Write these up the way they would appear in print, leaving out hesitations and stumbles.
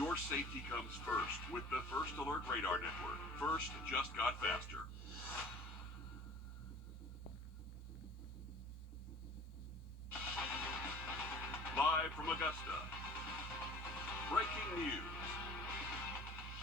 Your safety comes first with the First Alert Radar Network. First just got faster. Live from Augusta, breaking news.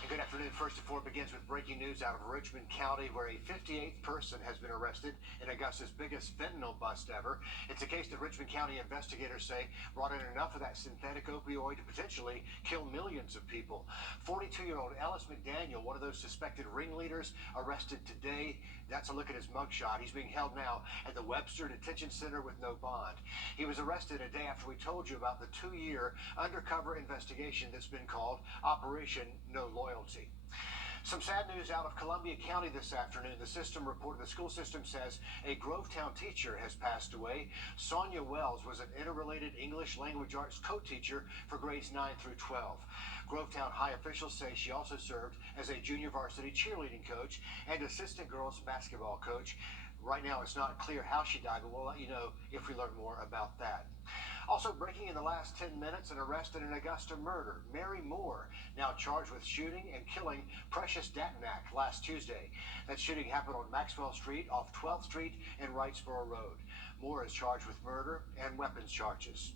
Good afternoon. First at 4 begins with breaking news out of Richmond County, where a 58th person has been arrested in Augusta's biggest fentanyl bust ever. It's a case that Richmond County investigators say brought in enough of that synthetic opioid to potentially kill millions of people. 42-year-old Ellis McDaniel, one of those suspected ringleaders, arrested today. That's a look at his mugshot. He's being held now at the Webster Detention Center with no bond. He was arrested a day after we told you about the 2-year undercover investigation that's been called Operation No Loyalty. Some sad news out of Columbia County this afternoon. The school system says a Grovetown teacher has passed away. Sonia Wells was an interrelated English language arts co-teacher for grades 9 through 12. Grovetown high officials say she also served as a junior varsity cheerleading coach and assistant girls basketball coach. Right now, it's not clear how she died, but we'll let you know if we learn more about that. Also breaking in the last 10 minutes, an arrest in an Augusta murder. Mary Moore, now charged with shooting and killing Precious Datnack last Tuesday. That shooting happened on Maxwell Street off 12th Street and Wrightsboro Road. Moore is charged with murder and weapons charges.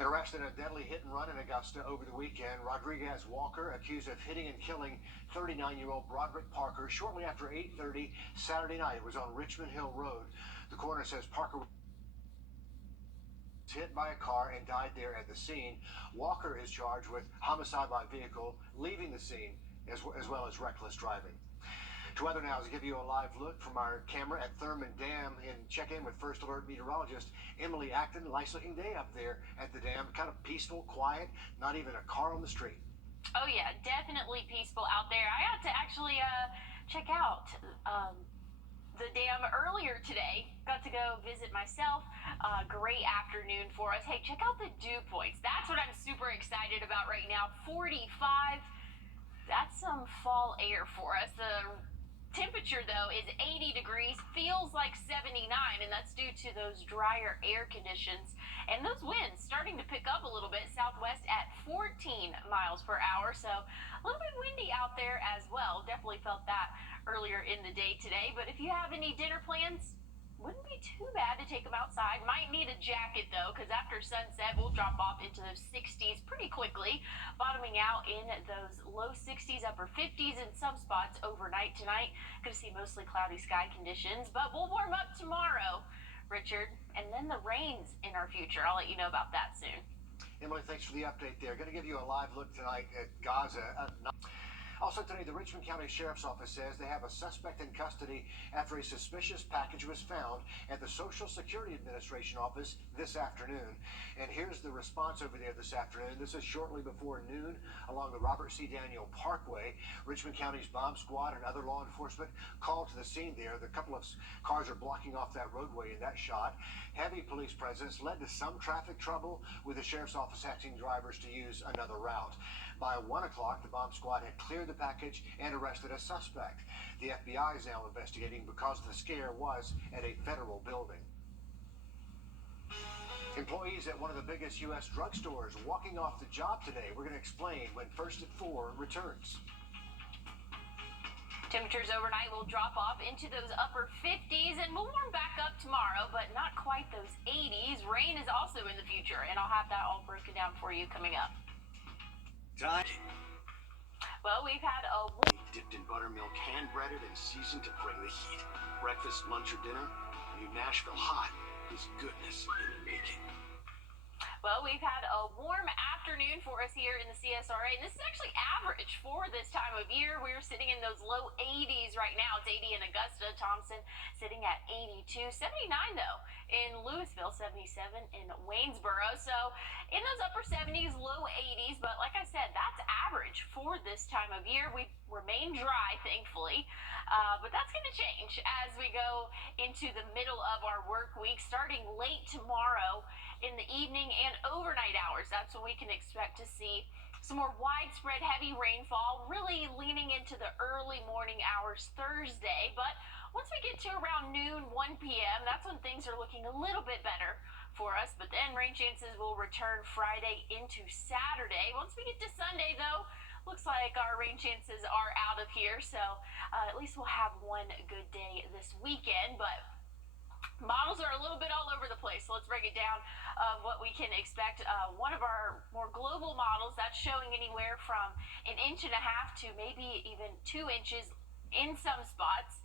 An arrest in a deadly hit and run in Augusta over the weekend. Rodriguez Walker accused of hitting and killing 39-year-old Broderick Parker shortly after 8:30 Saturday night. It was on Richmond Hill Road. The coroner says Parker was hit by a car and died there at the scene. Walker is charged with homicide by vehicle, leaving the scene, as well as reckless driving. To weather now, as I give you a live look from our camera at Thurman Dam and check in with First Alert meteorologist Emily Acton. Nice looking day up there at the dam. Kind of peaceful, quiet, not even a car on the street. Oh yeah, definitely peaceful out there. I got to actually check out the dam earlier today. Got to go visit myself. Great afternoon for us. Hey, check out the dew points. That's what I'm super excited about right now. 45. That's some fall air for us. The temperature, though, is 80 degrees, feels like 79, and that's due to those drier air conditions. And those winds starting to pick up a little bit, southwest at 14 miles per hour, so a little bit windy out there as well. Definitely felt that earlier in the day today, but if you have any dinner plans, wouldn't be too bad to take them outside. Might need a jacket, though, because after sunset, we'll drop off into those 60s pretty quickly, bottoming out in those low 60s, upper 50s in some spots overnight tonight. Going to see mostly cloudy sky conditions, but we'll warm up tomorrow, Richard, and then the rain's in our future. I'll let you know about that soon. Emily, thanks for the update there. Going to give you a live look tonight at Gaza. Also today, the Richmond County Sheriff's Office says they have a suspect in custody after a suspicious package was found at the Social Security Administration office this afternoon. And here's the response over there this afternoon. This is shortly before noon along the Robert C. Daniel Parkway. Richmond County's bomb squad and other law enforcement called to the scene there. The couple of cars are blocking off that roadway in that shot. Heavy police presence led to some traffic trouble, with the Sheriff's Office asking drivers to use another route. By 1 o'clock, the bomb squad had cleared the package and arrested a suspect. The FBI is now investigating because the scare was at a federal building. Employees at one of the biggest U.S. drugstores walking off the job today. We're going to explain when First at 4 returns. Temperatures overnight will drop off into those upper 50s, and we'll warm back up tomorrow, but not quite those 80s. Rain is also in the future, and I'll have that all broken down for you coming up. Well, we've had a dipped in buttermilk, hand-breaded and seasoned to bring the heat. Breakfast, lunch, or dinner, new Nashville hot is goodness in the making. Well, we've had a warm afternoon for us here in the CSRA, and this is actually average for this time of year. We're sitting in those low 80s right now. It's 80 in Augusta, Thompson sitting at 82, 79 though in Louisville, 77 in Waynesboro. So in those upper 70s, low 80s, but like I said, that's average for this time of year. We remain dry, thankfully, but that's going to change as we go into the middle of our work week, starting late tomorrow in the evening and overnight hours. That's when we can expect to see some more widespread heavy rainfall, really leaning into the early morning hours Thursday. But once we get to around noon, 1 p.m., that's when things are looking a little bit better for us. But then rain chances will return Friday into Saturday. Once we get to Sunday, though, looks like our rain chances are out of here, so at least we'll have one good day this weekend. But models are a little bit all over the place, so let's break it down of what we can expect. One of our more global models, that's showing anywhere from 1.5 inches to maybe even 2 inches in some spots.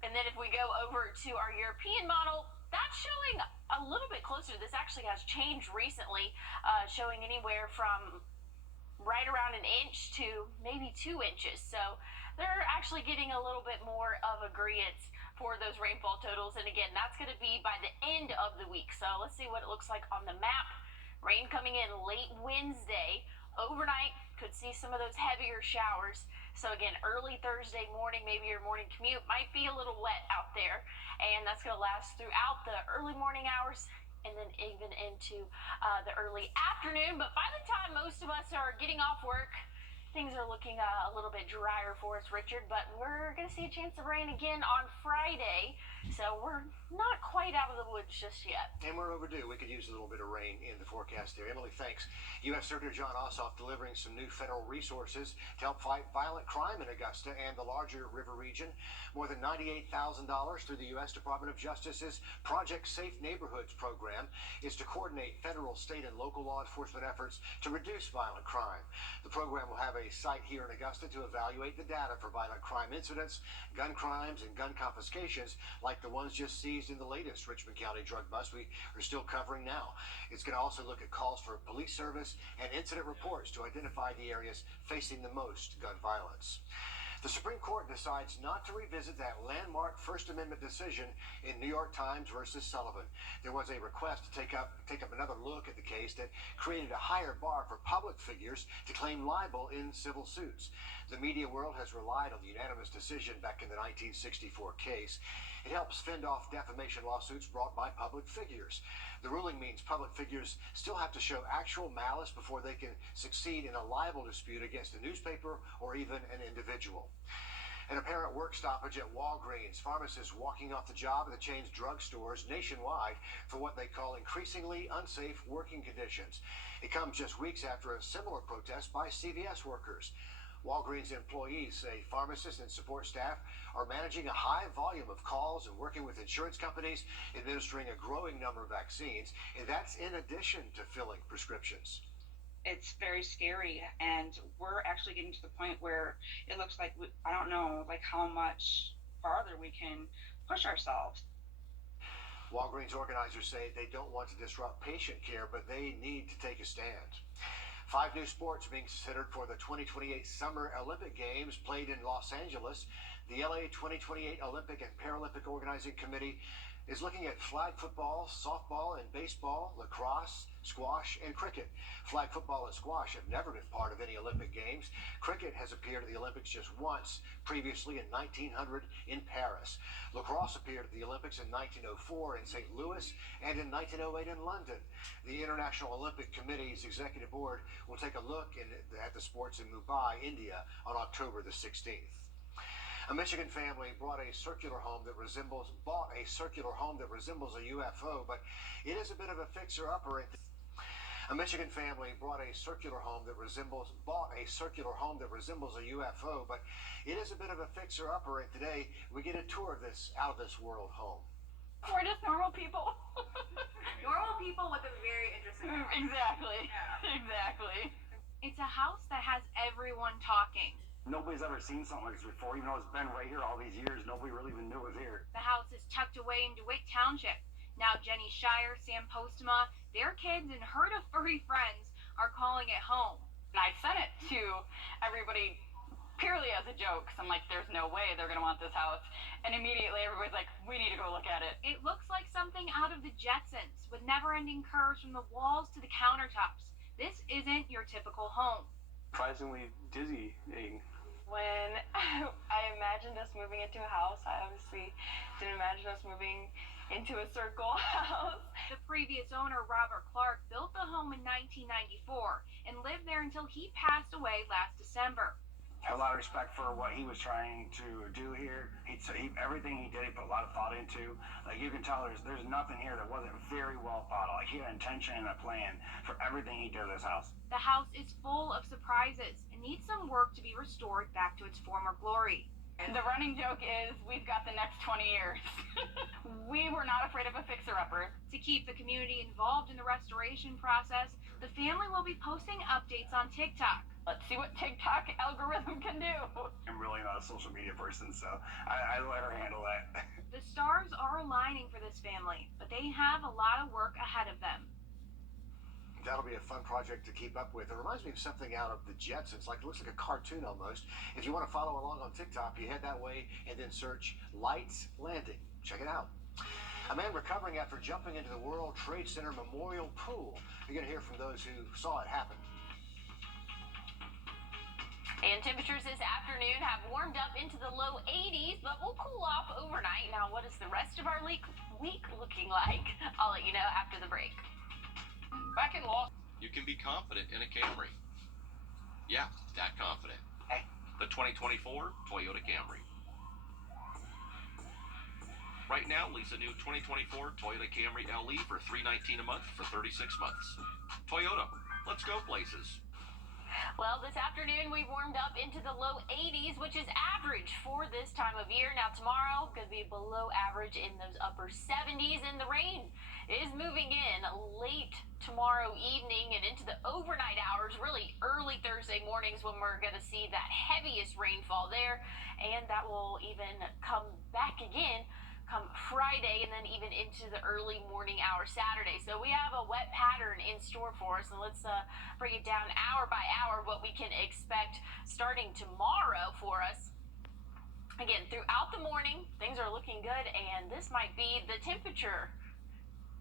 And then if we go over to our European model, that's showing a little bit closer. This actually has changed recently, showing anywhere from right around 1 inch to maybe 2 inches. So they're actually getting a little bit more of agreement for those rainfall totals. And again, that's going to be by the end of the week. So let's see what it looks like on the map. Rain coming in late Wednesday. Overnight, could see some of those heavier showers. So again, early Thursday morning, maybe your morning commute might be a little wet out there. And that's going to last throughout the early morning hours and then even into the early afternoon. But by the time most of us are getting off work, things are looking a little bit drier for us, Richard. But we're going to see a chance of rain again on Friday. So we're not quite out of the woods just yet. And we're overdue. We could use a little bit of rain in the forecast there. Emily, thanks. U.S. Senator John Ossoff delivering some new federal resources to help fight violent crime in Augusta and the larger river region. More than $98,000 through the U.S. Department of Justice's Project Safe Neighborhoods program is to coordinate federal, state, and local law enforcement efforts to reduce violent crime. The program will have a site here in Augusta to evaluate the data for violent crime incidents, gun crimes, and gun confiscations like the ones just seized in the latest Richmond County drug bust we are still covering now. It's going to also look at calls for police service and incident reports to identify the areas facing the most gun violence. The Supreme Court decides not to revisit that landmark First Amendment decision in New York Times versus Sullivan. There was a request to take up another look at the case that created a higher bar for public figures to claim libel in civil suits. The media world has relied on the unanimous decision back in the 1964 case. It helps fend off defamation lawsuits brought by public figures. The ruling means public figures still have to show actual malice before they can succeed in a libel dispute against a newspaper or even an individual. An apparent work stoppage at Walgreens. Pharmacists walking off the job at the chain's drugstores nationwide for what they call increasingly unsafe working conditions. It comes just weeks after a similar protest by CVS workers. Walgreens employees say pharmacists and support staff are managing a high volume of calls and working with insurance companies, administering a growing number of vaccines, and that's in addition to filling prescriptions. It's very scary, and we're actually getting to the point where it looks like I don't know how much farther we can push ourselves. Walgreens organizers say they don't want to disrupt patient care, but they need to take a stand. 5 new sports being considered for the 2028 Summer Olympic Games played in Los Angeles. The LA 2028 Olympic and Paralympic Organizing Committee is looking at flag football, softball, and baseball, lacrosse, squash, and cricket. Flag football and squash have never been part of any Olympic Games. Cricket has appeared at the Olympics just once, previously in 1900 in Paris. Lacrosse appeared at the Olympics in 1904 in St. Louis and in 1908 in London. The International Olympic Committee's executive board will take a look at the sports in Mumbai, India on October the 16th. A Michigan family bought a circular home that resembles a UFO, but it is a bit of a fixer-upper. A Michigan family bought a circular home that resembles a UFO, but it is a bit of a fixer-upper. And today we get a tour of this out-of-this-world home. We're just normal people. Normal people with a very interesting house. Exactly. Yeah. Exactly. It's a house that has everyone talking. Nobody's ever seen something like this before. Even though it's been right here all these years, nobody really even knew it was here. The house is tucked away in DeWitt Township. Now Jenny Shire, Sam Postma, their kids, and herd of furry friends are calling it home. And I sent it to everybody purely as a joke, because I'm like, there's no way they're going to want this house. And immediately everybody's like, we need to go look at it. It looks like something out of the Jetsons, with never-ending curves from the walls to the countertops. This isn't your typical home. Surprisingly dizzying. When I imagined us moving into a house, I obviously didn't imagine us moving into a circle house. The previous owner, Robert Clark, built the home in 1994 and lived there until he passed away last December. have a lot of respect for what he was trying to do here. Everything he did, he put a lot of thought into. Like, you can tell there's nothing here that wasn't very well thought out. Like, he had intention and a plan for everything he did to this house. The house is full of surprises and needs some work to be restored back to its former glory. The running joke is we've got the next 20 years. We were not afraid of a fixer-upper. To keep the community involved in the restoration process, the family will be posting updates on TikTok. Let's see what TikTok algorithm can do. I'm really not a social media person, so I let her handle that. The stars are aligning for this family, but they have a lot of work ahead of them. That'll be a fun project to keep up with. It reminds me of something out of the Jetsons. Like, it looks like a cartoon almost. If you want to follow along on TikTok, you head that way and then search Lights Landing. Check it out. A man recovering after jumping into the World Trade Center Memorial Pool. You're going to hear from those who saw it happen. And temperatures this afternoon have warmed up into the low 80s, but will cool off overnight. Now, what is the rest of our week looking like? I'll let you know after the break. Back in Los You can be confident in a Camry. Yeah, that confident. The 2024 Toyota Camry. Right now, lease a new 2024 Toyota Camry LE for $319 a month for 36 months. Toyota, let's go places. Well, this afternoon we warmed up into the low 80s, which is average for this time of year. Now tomorrow, going to be below average in those upper 70s, and the rain is moving in late tomorrow evening and into the overnight hours, really early Thursday mornings when we're going to see that heaviest rainfall there, and that will even come back again come Friday and then even into the early morning hours Saturday. So we have a wet pattern in store for us, and let's break it down hour by hour what we can expect starting tomorrow for us. Again, throughout the morning, things are looking good, and this might be the temperature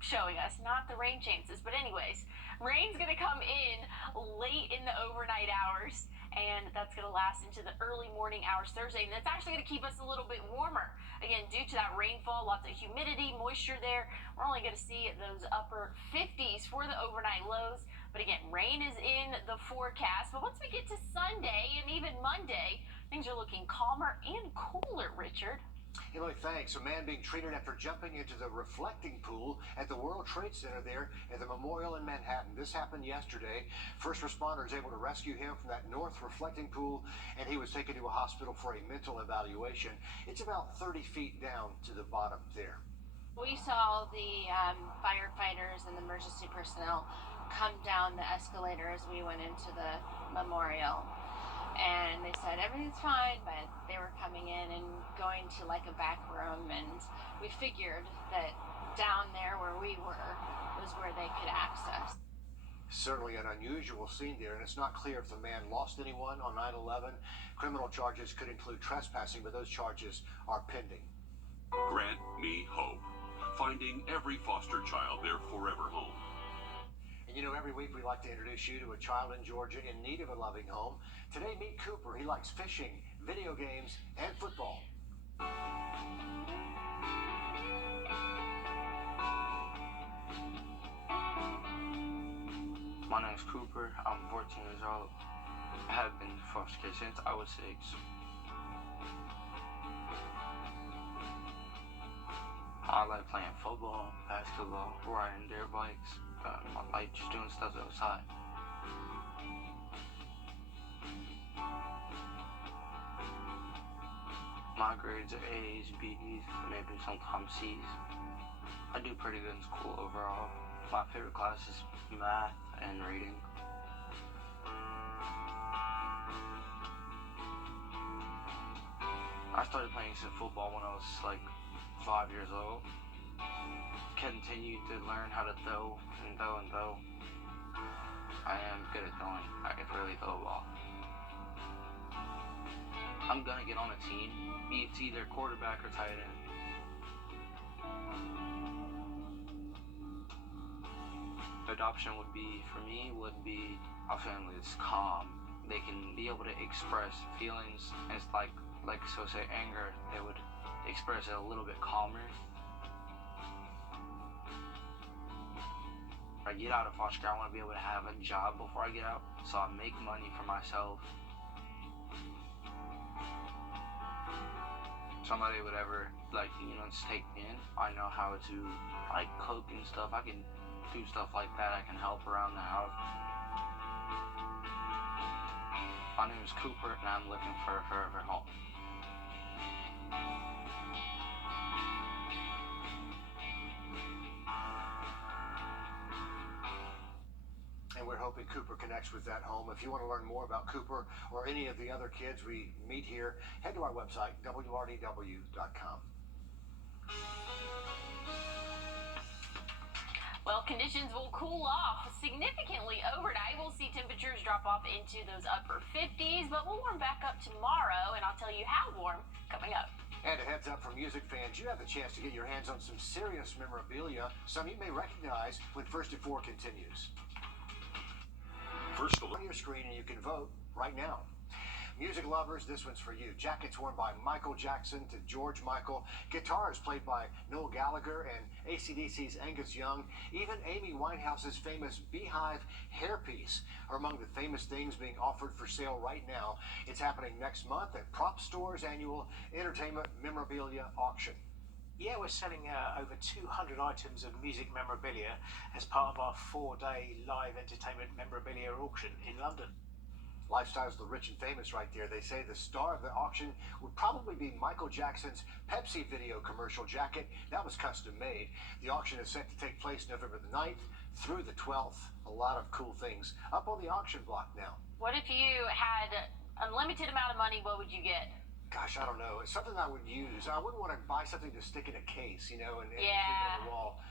showing us, not the rain chances. But anyways, rain's going to come in late in the overnight hours, and that's going to last into the early morning hours Thursday, and that's actually going to keep us a little bit warmer. Again, due to that rainfall, lots of humidity, moisture there, we're only going to see those upper 50s for the overnight lows. But again, rain is in the forecast. But once we get to Sunday and even Monday, things are looking calmer and cooler, Richard. Emily, thanks. A man being treated after jumping into the reflecting pool at the World Trade Center there at the Memorial in Manhattan. This happened yesterday. First responders able to rescue him from that north reflecting pool, and he was taken to a hospital for a mental evaluation. It's about 30 feet down to the bottom there. We saw the firefighters and the emergency personnel come down the escalator as we went into the memorial. And they said everything's fine, but they were coming in and going to like a back room, and we figured that down there where we were was where they could access. Certainly an unusual scene there, and it's not clear if the man lost anyone on 9/11. Criminal charges could include trespassing, but those charges are pending. Grant me hope. Finding every foster child their forever home. And you know, every week we like to introduce you to a child in Georgia in need of a loving home. Today, meet Cooper. He likes fishing, video games, and football. My name is Cooper. I'm 14 years old. I have been in foster care since I was 6. I like playing football, basketball, riding dirt bikes. I like just doing stuff outside. My grades are A's, B's, maybe sometimes C's. I do pretty good in school overall. My favorite class is math and reading. I started playing some football when I was like 5 years old. Continued to learn how to throw and throw and throw. I am good at throwing. I can really throw a ball. I'm gonna get on a team. It's either quarterback or tight end. Adoption would be, for me, would be a family that's calm. They can be able to express feelings, and it's like so say anger, they would express it a little bit calmer. When I get out of foster care, I want to be able to have a job before I get out, so I make money for myself. somebody would ever, like, take me in, I know how to, like, cook and stuff. I can do stuff like that. I can help around the house. My name is Cooper, and I'm looking for a forever home. And we're hoping Cooper connects with that home. If you want to learn more about Cooper or any of the other kids we meet here, head to our website, wrdw.com. Well, conditions will cool off significantly overnight. We'll see temperatures drop off into those upper 50s, but we'll warm back up tomorrow, and I'll tell you how warm coming up. And a heads up for music fans, you have the chance to get your hands on some serious memorabilia, some you may recognize when First at 4 continues. First On your screen, and you can vote right now. Music lovers, this one's for you. Jackets worn by Michael Jackson to George Michael. Guitars played by Noel Gallagher and AC/DC's Angus Young. Even Amy Winehouse's famous Beehive hairpiece are among the famous things being offered for sale right now. It's happening next month at Prop Store's annual Entertainment Memorabilia Auction. Yeah, we're selling over 200 items of music memorabilia as part of our 4-day live entertainment memorabilia auction in London. Lifestyles of the rich and famous right there. They say the star of the auction would probably be Michael Jackson's Pepsi video commercial jacket. That was custom made. The auction is set to take place November the 9th through the 12th. A lot of cool things up on the auction block now. What if you had unlimited amount of money? What would you get? Gosh, I don't know. It's something I would use. I wouldn't want to buy something to stick in a case, and Yeah. keep it on the wall.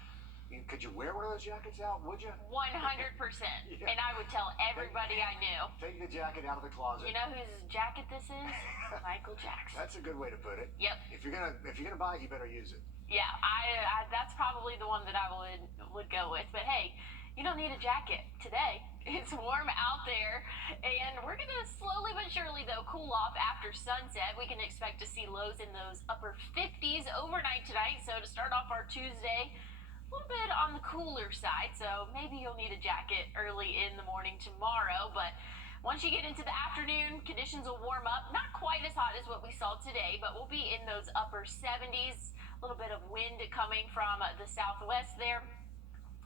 Could you wear one of those jackets out? Would you? 100%. Yeah. And I would tell everybody I knew. Take the jacket out of the closet. You know whose jacket this is? Michael Jackson. That's a good way to put it. Yep. If you're gonna buy it, you better use it. Yeah, I that's probably the one that I would go with. But hey, you don't need a jacket today. It's warm out there, and we're gonna slowly but surely though cool off after sunset. We can expect to see lows in those upper 50s overnight tonight. So to start off our Tuesday, a little bit on the cooler side, so maybe you'll need a jacket early in the morning tomorrow. But once you get into the afternoon, conditions will warm up. Not quite as hot as what we saw today, but we'll be in those upper 70s. A little bit of wind coming from the southwest there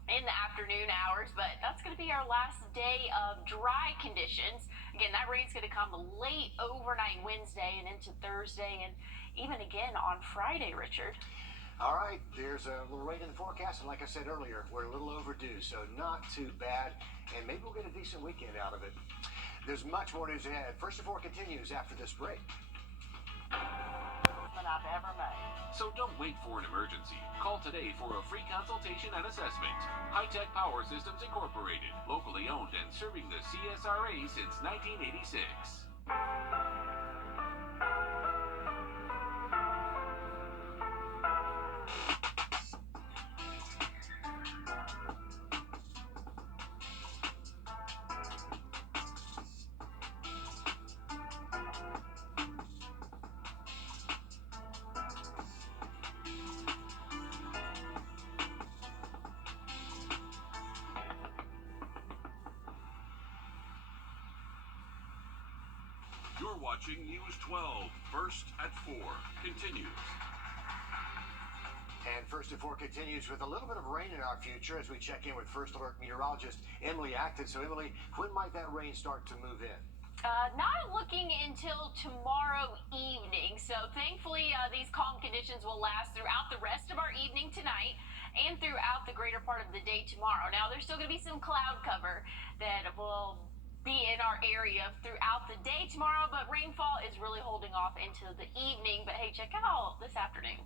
in the afternoon hours, but that's going to be our last day of dry conditions. Again, that rain's going to come late overnight Wednesday and into Thursday, and even again on Friday, Richard. All right, there's a little rain in the forecast, and like I said earlier, we're a little overdue, so not too bad, and maybe we'll get a decent weekend out of it. There's much more news ahead. First at 4 continues after this break. I've ever made. So don't wait for an emergency. Call today for a free consultation and assessment. High-Tech Power Systems Incorporated, locally owned and serving the CSRA since 1986. You're watching News 12, First at 4, continues. And First at 4 continues with a little bit of rain in our future as we check in with First Alert meteorologist Emily Acton. So Emily, when might that rain start to move in? Not looking until tomorrow evening. So thankfully, these calm conditions will last throughout the rest of our evening tonight and throughout the greater part of the day tomorrow. Now, there's still going to be some cloud cover that will be in our area throughout the day tomorrow, but rainfall is really holding off into the evening. But hey, check out this afternoon.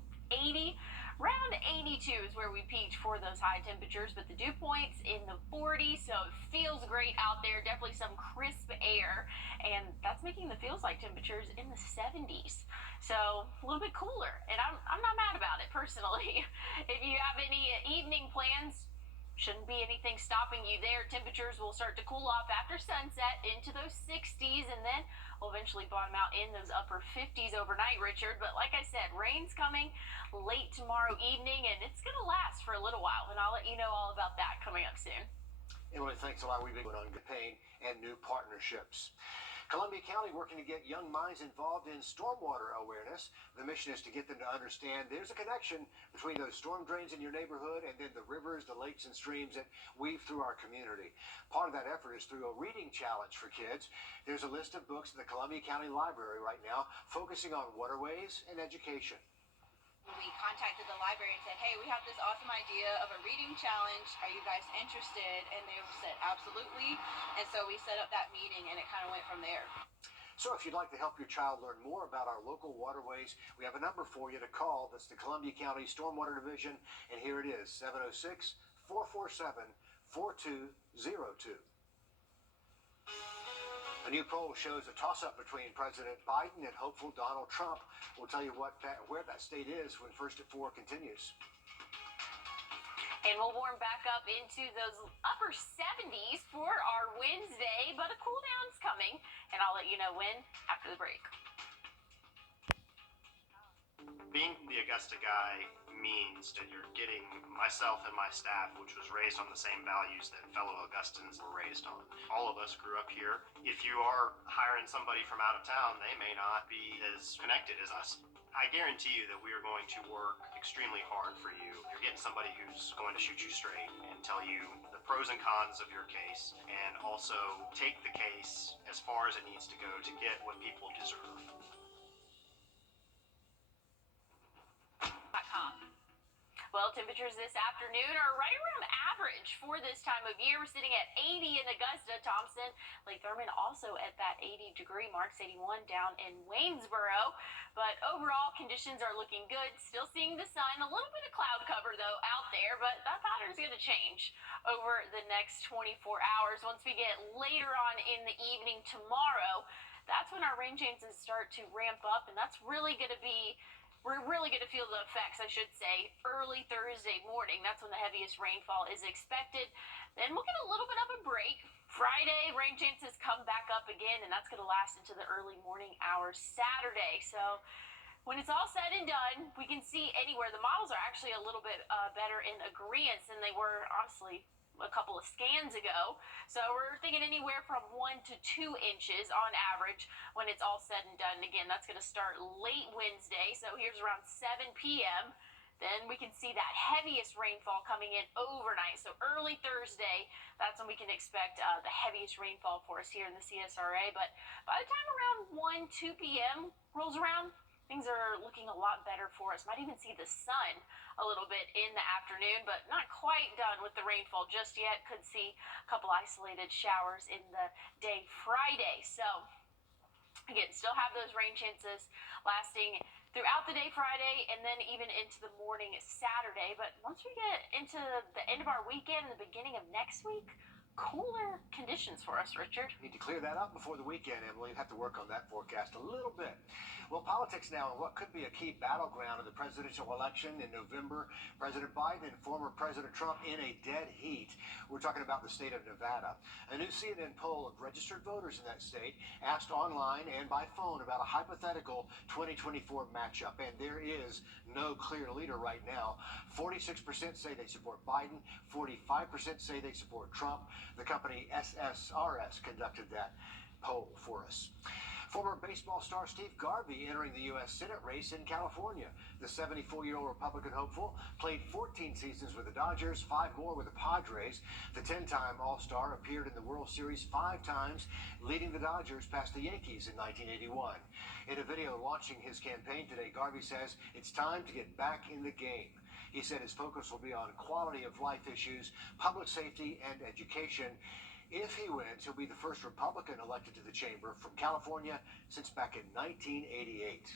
Around 82 is where we peaked for those high temperatures, but the dew points in the 40s, so it feels great out there. Definitely some crisp air, and that's making the feels like temperatures in the 70s. So a little bit cooler, and I'm not mad about it personally. If you have any evening plans, shouldn't be anything stopping you there. Temperatures will start to cool off after sunset into those 60s, and then we'll eventually bottom out in those upper 50s overnight, Richard. But like I said, rain's coming late tomorrow evening, and it's going to last for a little while, and I'll let you know all about that coming up soon. Emily, thanks a lot. We've been on campaign and new partnerships. Columbia County working to get young minds involved in stormwater awareness. The mission is to get them to understand there's a connection between those storm drains in your neighborhood and then the rivers, the lakes, and streams that weave through our community. Part of that effort is through a reading challenge for kids. There's a list of books in the Columbia County Library right now focusing on waterways and education. We contacted the library and said, hey, we have this awesome idea of a reading challenge. Are you guys interested? And they said, absolutely. And so we set up that meeting and it kind of went from there. So if you'd like to help your child learn more about our local waterways, we have a number for you to call. That's the Columbia County Stormwater Division. And here it is, 706-447-4202. A new poll shows a toss-up between President Biden and hopeful Donald Trump. We'll tell you where that state is when First at 4 continues. And we'll warm back up into those upper 70s for our Wednesday, but a cool down's coming, and I'll let you know when after the break. Being the Augusta guy means that you're getting myself and my staff, which was raised on the same values that fellow Augustans were raised on. All of us grew up here. If you are hiring somebody from out of town, they may not be as connected as us. I guarantee you that we are going to work extremely hard for you. You're getting somebody who's going to shoot you straight and tell you the pros and cons of your case, and also take the case as far as it needs to go to get what people deserve. Well, temperatures this afternoon are right around average for this time of year. We're sitting at 80 in Augusta, Thompson, Lake Thurman also at that 80-degree mark, 81 down in Waynesboro. But overall, conditions are looking good. Still seeing the sun. A little bit of cloud cover, though, out there, but that pattern's going to change over the next 24 hours. Once we get later on in the evening tomorrow, that's when our rain chances start to ramp up, and that's really going to be... We're really going to feel the effects, I should say, early Thursday morning. That's when the heaviest rainfall is expected. Then we'll get a little bit of a break. Friday, rain chances come back up again, and that's going to last into the early morning hours Saturday. So when it's all said and done, we can see anywhere. The models are actually a little bit better in agreement than they were, honestly, a couple of scans ago. So we're thinking anywhere from 1 to 2 inches on average when it's all said and done. Again, that's going to start late Wednesday. So here's around 7 p.m. Then we can see that heaviest rainfall coming in overnight. So early Thursday, that's when we can expect the heaviest rainfall for us here in the CSRA. But by the time around 1, 2 p.m. rolls around, things are looking a lot better for us. Might even see the sun a little bit in the afternoon, but not quite done with the rainfall just yet. Could see a couple isolated showers in the day Friday. So again, still have those rain chances lasting throughout the day Friday and then even into the morning Saturday. But once we get into the end of our weekend and the beginning of next week, cooler conditions for us, Richard. Need to clear that up before the weekend, Emily. You have to work on that forecast a little bit. Well, politics now, and what could be a key battleground of the presidential election in November. President Biden and former President Trump in a dead heat. We're talking about the state of Nevada. A new CNN poll of registered voters in that state asked online and by phone about a hypothetical 2024 matchup, and there is no clear leader right now. 46% say they support Biden, 45% say they support Trump. The company SSRS conducted that poll for us. Former baseball star Steve Garvey entering the U.S. Senate race in California. The 74-year-old Republican hopeful played 14 seasons with the Dodgers, 5 more with the Padres. The 10-time All-Star appeared in the World Series 5 times, leading the Dodgers past the Yankees in 1981. In a video launching his campaign today, Garvey says it's time to get back in the game. He said his focus will be on quality of life issues, public safety, and education. If he wins, he'll be the first Republican elected to the chamber from California since back in 1988.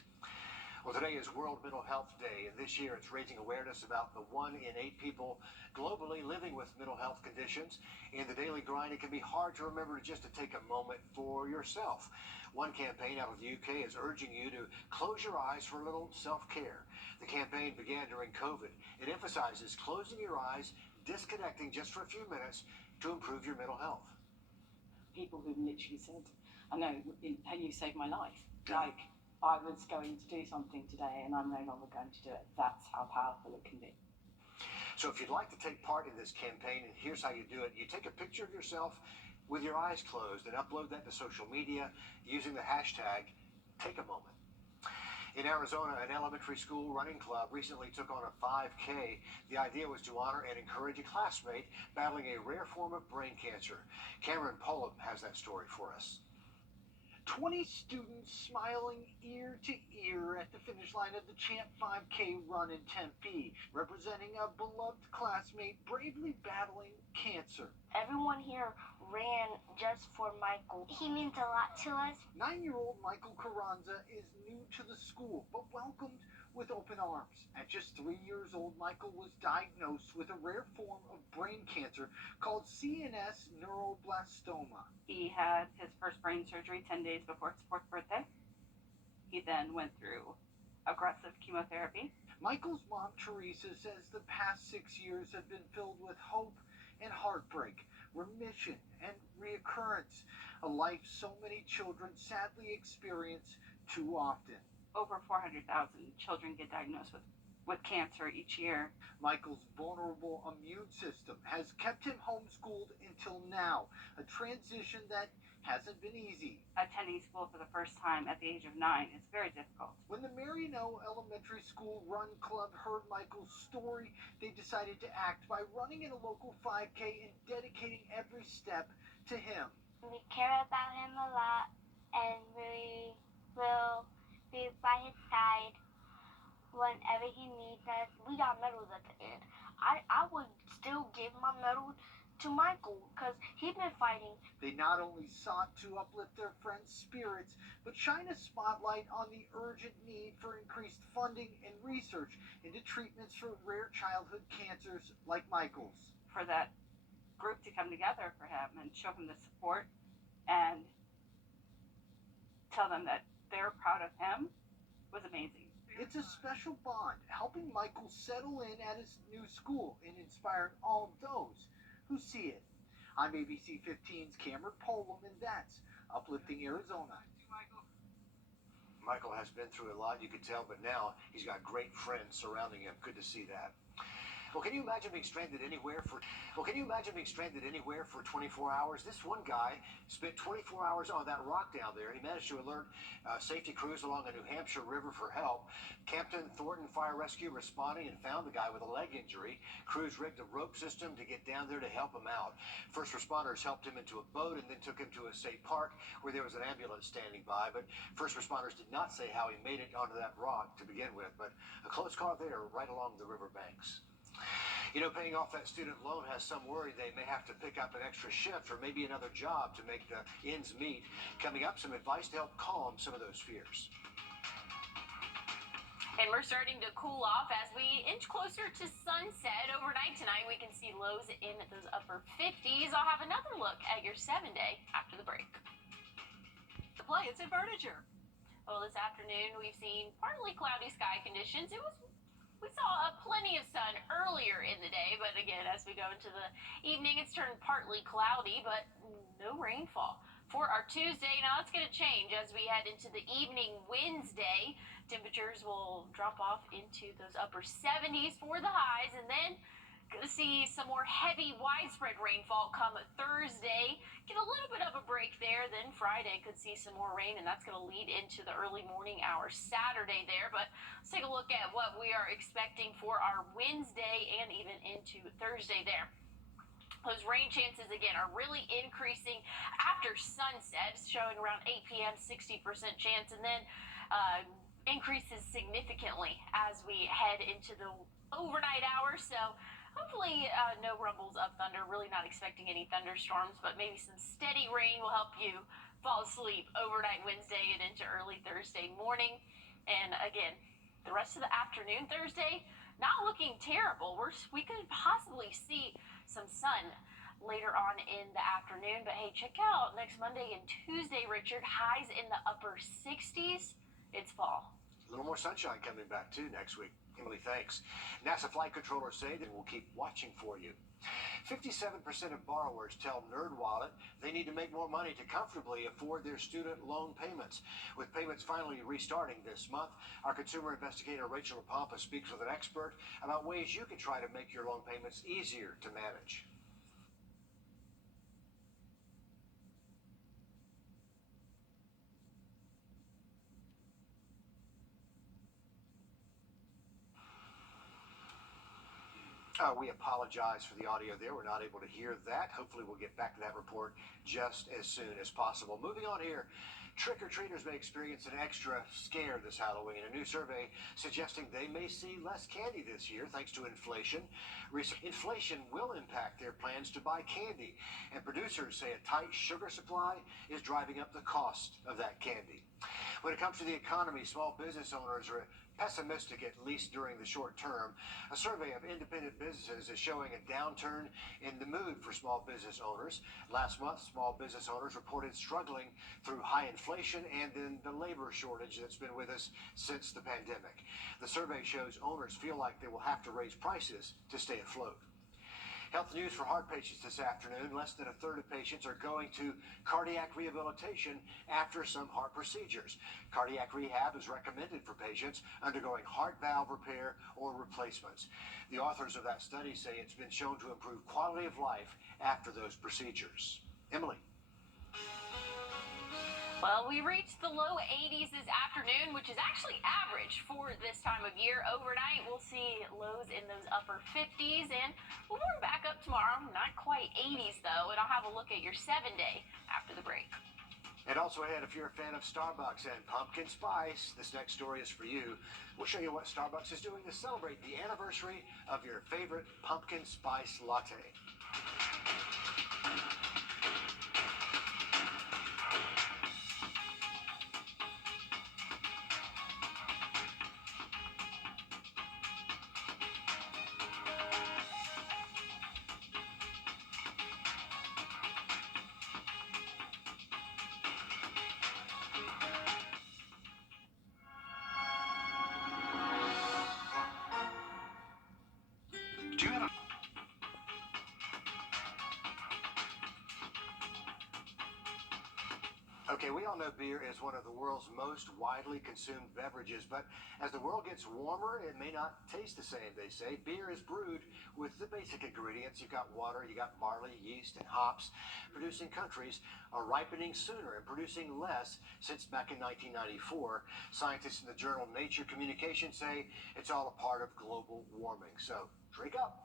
Well, today is World Mental Health Day, and this year it's raising awareness about the 1 in 8 people globally living with mental health conditions. In the daily grind, it can be hard to remember just to take a moment for yourself. One campaign out of the UK is urging you to close your eyes for a little self-care. The campaign began during COVID. It emphasizes closing your eyes, disconnecting just for a few minutes to improve your mental health. People who literally said, I know, you saved my life. Like, I was going to do something today and I'm no longer going to do it. That's how powerful it can be. So if you'd like to take part in this campaign, and here's how you do it. You take a picture of yourself with your eyes closed and upload that to social media using the hashtag Take a Moment. In Arizona, an elementary school running club recently took on a 5K. The idea was to honor and encourage a classmate battling a rare form of brain cancer. Cameron Pullum has that story for us. 20 students smiling ear to ear at the finish line of the Champ 5K run in Tempe, representing a beloved classmate bravely battling cancer. Everyone here ran just for Michael. He means a lot to us. 9-year-old Michael Carranza is new to the school, but welcomed with open arms. At just 3 years old, Michael was diagnosed with a rare form of brain cancer called CNS neuroblastoma. He had his first brain surgery 10 days before his 4th birthday. He then went through aggressive chemotherapy. Michael's mom, Teresa, says the past 6 years have been filled with hope and heartbreak, remission and reoccurrence, a life so many children sadly experience too often. Over 400,000 children get diagnosed with cancer each year. Michael's vulnerable immune system has kept him homeschooled until now, a transition that hasn't been easy. Attending school for the first time at the age of 9 is very difficult. When the Mariano Elementary School Run Club heard Michael's story, they decided to act by running in a local 5K and dedicating every step to him. We care about him a lot, and we will be by his side whenever he needs us. We got medals at the end. I would still give my medal to Michael because he's been fighting. They not only sought to uplift their friends' spirits, but shine a spotlight on the urgent need for increased funding and research into treatments for rare childhood cancers like Michael's. For that group to come together for him and show him the support and tell them that they're proud of him was amazing. It's a special bond, helping Michael settle in at his new school and inspiring all of those who see it. I'm ABC 15's Cameron Pullum, and that's Uplifting Arizona. Michael has been through a lot, you could tell, but now he's got great friends surrounding him. Good to see that. Well, can you imagine being stranded anywhere for 24 hours? This one guy spent 24 hours on that rock down there. He managed to alert safety crews along a New Hampshire river for help. Captain Thornton Fire Rescue responding and found the guy with a leg injury. Crews rigged a rope system to get down there to help him out. First responders helped him into a boat and then took him to a state park where there was an ambulance standing by. But first responders did not say how he made it onto that rock to begin with. But a close call there right along the river banks. You know, paying off that student loan has some worry they may have to pick up an extra shift or maybe another job to make the ends meet. Coming up, some advice to help calm some of those fears. And we're starting to cool off as we inch closer to sunset. Overnight tonight, we can see lows in those upper 50s. I'll have another look at your 7-day after the break. The play, it's in Wrdw. Well, this afternoon, we've seen partly cloudy sky conditions. We saw plenty of sun earlier in the day, but again, as we go into the evening, it's turned partly cloudy, but no rainfall. For our Tuesday, now that's going to change as we head into the evening Wednesday. Temperatures will drop off into those upper 70s for the highs, and then going to see some more heavy, widespread rainfall come Thursday. Get a little bit of a break there. Then Friday could see some more rain, and that's going to lead into the early morning hours Saturday there. But let's take a look at what we are expecting for our Wednesday and even into Thursday there. Those rain chances, again, are really increasing after sunset, showing around 8 p.m., 60% chance, and then increases significantly as we head into the overnight hours. So hopefully no rumbles of thunder. Really not expecting any thunderstorms, but maybe some steady rain will help you fall asleep overnight Wednesday and into early Thursday morning. And again, the rest of the afternoon Thursday, not looking terrible. We could possibly see some sun later on in the afternoon. But hey, check out next Monday and Tuesday, Richard. Highs in the upper 60s. It's fall. A little more sunshine coming back, too, next week. Emily, thanks. NASA flight controllers say that we'll keep watching for you. 57% of borrowers tell NerdWallet they need to make more money to comfortably afford their student loan payments. With payments finally restarting this month, our consumer investigator Rachel Rapampa speaks with an expert about ways you can try to make your loan payments easier to manage. We apologize for the audio there. We're not able to hear that. Hopefully we'll get back to that report just as soon as possible. Moving on here. Trick-or-treaters may experience an extra scare this Halloween. A new survey suggesting they may see less candy this year thanks to inflation. Inflation will impact their plans to buy candy, and producers say a tight sugar supply is driving up the cost of that candy. When it comes to the economy, small business owners are pessimistic, at least during the short term. A survey of independent businesses is showing a downturn in the mood for small business owners. Last month, small business owners reported struggling through high inflation and then the labor shortage that's been with us since the pandemic. The survey shows owners feel like they will have to raise prices to stay afloat. Health news for heart patients this afternoon. Less than a third of patients are going to cardiac rehabilitation after some heart procedures. Cardiac rehab is recommended for patients undergoing heart valve repair or replacements. The authors of that study say it's been shown to improve quality of life after those procedures. Emily. Well, we reached the low 80s this afternoon, which is actually average for this time of year. Overnight, we'll see lows in those upper 50s, and we'll warm back up tomorrow. Not quite 80s, though, and I'll have a look at your 7-day after the break. And also ahead, if you're a fan of Starbucks and pumpkin spice, this next story is for you. We'll show you what Starbucks is doing to celebrate the anniversary of your favorite pumpkin spice latte. Do you have a Okay, we all know beer is one of the world's most widely consumed beverages, but as the world gets warmer, it may not taste the same, they say. Beer is brewed with the basic ingredients. You've got water, you got barley, yeast, and hops. Producing countries are ripening sooner and producing less since back in 1994. Scientists in the journal Nature Communication say it's all a part of global warming. So, drink up.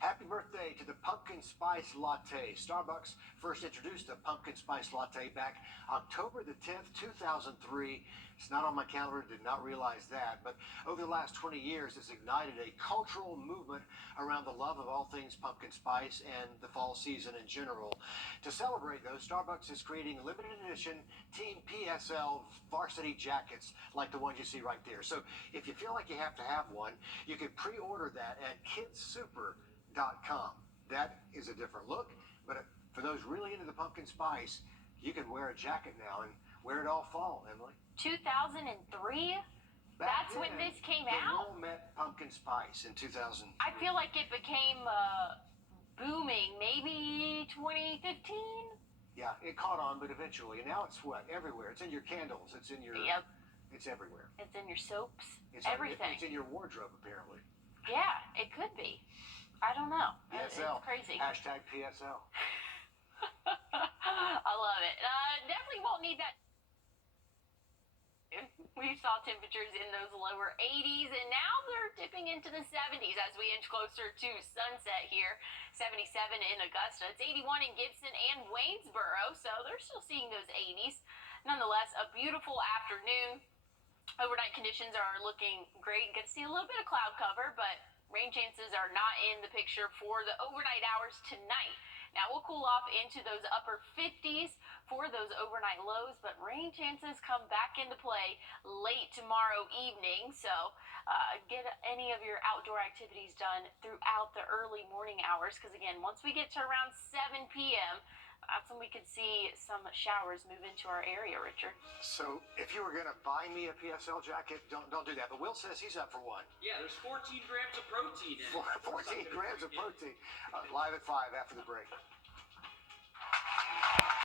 Happy birthday to the pumpkin spice latte. Starbucks first introduced the pumpkin spice latte back October the 10th, 2003. It's not on my calendar, did not realize that, but over the last 20 years, it's ignited a cultural movement around the love of all things pumpkin spice and the fall season in general. To celebrate those, Starbucks is creating limited edition Team PSL varsity jackets like the ones you see right there. So if you feel like you have to have one, you can pre-order that at kidssuper.com. That is a different look, but for those really into the pumpkin spice, you can wear a jacket now and wear it all fall, Emily. 2003? That's when this came out? The world met pumpkin spice in 2000. I feel like it became booming maybe 2015? Yeah, it caught on, but eventually. And now it's what? Everywhere. It's in your candles. It's in your... Yep. It's everywhere. It's in your soaps. It's everything. It's in your wardrobe, apparently. Yeah, it could be. I don't know. PSL. It's crazy. Hashtag PSL. I love it. Definitely won't need that. We saw temperatures in those lower 80s, and now they're dipping into the 70s as we inch closer to sunset here. 77 in Augusta. It's 81 in Gibson and Waynesboro, so they're still seeing those 80s. Nonetheless, a beautiful afternoon. Overnight conditions are looking great. Get to see a little bit of cloud cover, but rain chances are not in the picture for the overnight hours tonight. Now we'll cool off into those upper 50s for those overnight lows, but rain chances come back into play late tomorrow evening. So get any of your outdoor activities done throughout the early morning hours, because again, once we get to around 7 p.m., that's when we could see some showers move into our area, Richard. So if you were going to buy me a PSL jacket, don't do that. But Will says he's up for one. Yeah, there's 14 grams of protein in it. 14 grams of protein. Live at 5 after the break.